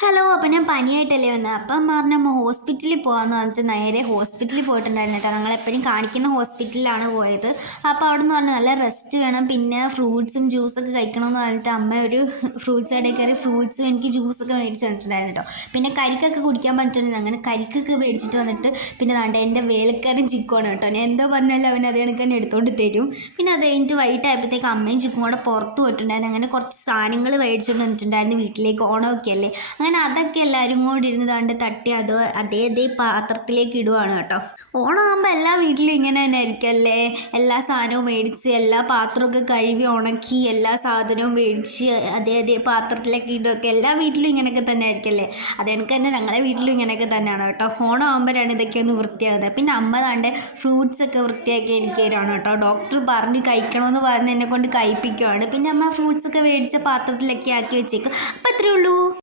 Hello, അപ്പം ഞാൻ പനിയായിട്ടല്ലേ വന്നത്. അപ്പം അമ്മ പറഞ്ഞു അമ്മ ഹോസ്പിറ്റലിൽ പോകാമെന്ന് പറഞ്ഞിട്ട് നേരെ ഹോസ്പിറ്റലിൽ പോയിട്ടുണ്ടായിരുന്നു കേട്ടോ. ഞങ്ങളെപ്പോഴും കാണിക്കുന്ന ഹോസ്പിറ്റലിലാണ് പോയത്. അപ്പോൾ അവിടെ നിന്ന് പറഞ്ഞു നല്ല റെസ്റ്റ് വേണം, പിന്നെ ഫ്രൂട്ട്സും ജ്യൂസൊക്കെ കഴിക്കണമെന്ന് പറഞ്ഞിട്ട് അമ്മ ഒരു ഫ്രൂട്ട്സ് കടയിൽ കയറി ഫ്രൂട്ട്സും എനിക്ക് ജ്യൂസൊക്കെ മേടിച്ച് തന്നിട്ടുണ്ടായിരുന്നു കേട്ടോ. പിന്നെ കരിക്കൊക്കെ കുടിക്കാൻ പറ്റുന്നുണ്ട്. അങ്ങനെ കരിക്കൊക്കെ മേടിച്ചിട്ട് വന്നിട്ട് പിന്നെ വേണ്ട എൻ്റെ വേലക്കാരൻ ചിക്കുവാണ് കേട്ടോ. ഞാൻ എന്തോ പറഞ്ഞാലും അവൻ അതേ കണക്ക് തന്നെ എടുത്തുകൊണ്ട് തരും. പിന്നെ അത് കഴിഞ്ഞിട്ട് വൈകിട്ടായപ്പോഴത്തേക്ക് അമ്മയും ചിക്കും കൂടെ പുറത്ത് പോയിട്ടുണ്ടായിരുന്നു. അങ്ങനെ കുറച്ച് സാധനങ്ങൾ മേടിച്ചുകൊണ്ട് വന്നിട്ടുണ്ടായിരുന്നു വീട്ടിലേക്ക്. ഓണമൊക്കെ അല്ലേ, അങ്ങനെ അതൊക്കെ എല്ലാവരും കൂടി ഇരുന്ന് കണ്ട് തട്ടി അതേ പാത്രത്തിലേക്ക് ഇടുവാണ് കേട്ടോ. ഓണമാകുമ്പോൾ എല്ലാ വീട്ടിലും ഇങ്ങനെ തന്നെ ആയിരിക്കും അല്ലേ. എല്ലാ സാധനവും മേടിച്ച് എല്ലാ പാത്രമൊക്കെ കഴുകി ഉണക്കി എല്ലാ സാധനവും മേടിച്ച് അതേ പാത്രത്തിലേക്ക് ഇടുകയൊക്കെ എല്ലാ വീട്ടിലും ഇങ്ങനെയൊക്കെ തന്നെ ആയിരിക്കും അല്ലേ. അതെനിക്ക് തന്നെ ഞങ്ങളുടെ വീട്ടിലും ഇങ്ങനെയൊക്കെ തന്നെയാണ് കേട്ടോ. ഓണമാകുമ്പോഴാണ് ഇതൊക്കെ ഒന്ന് വൃത്തിയാകുന്നത്. പിന്നെ അമ്മ താണ്ട് ഫ്രൂട്ട്സൊക്കെ വൃത്തിയാക്കി എനിക്ക് തരാണ് കേട്ടോ. ഡോക്ടർ പറഞ്ഞ് കഴിക്കണമെന്ന് പറഞ്ഞ് എന്നെ കൊണ്ട് കഴിപ്പിക്കുവാണ്. പിന്നെ അമ്മ ഫ്രൂട്ട്സൊക്കെ മേടിച്ച പാത്രത്തിലൊക്കെ ആക്കി വെച്ചേക്കും. അപ്പം അത്രേ ഉള്ളൂ.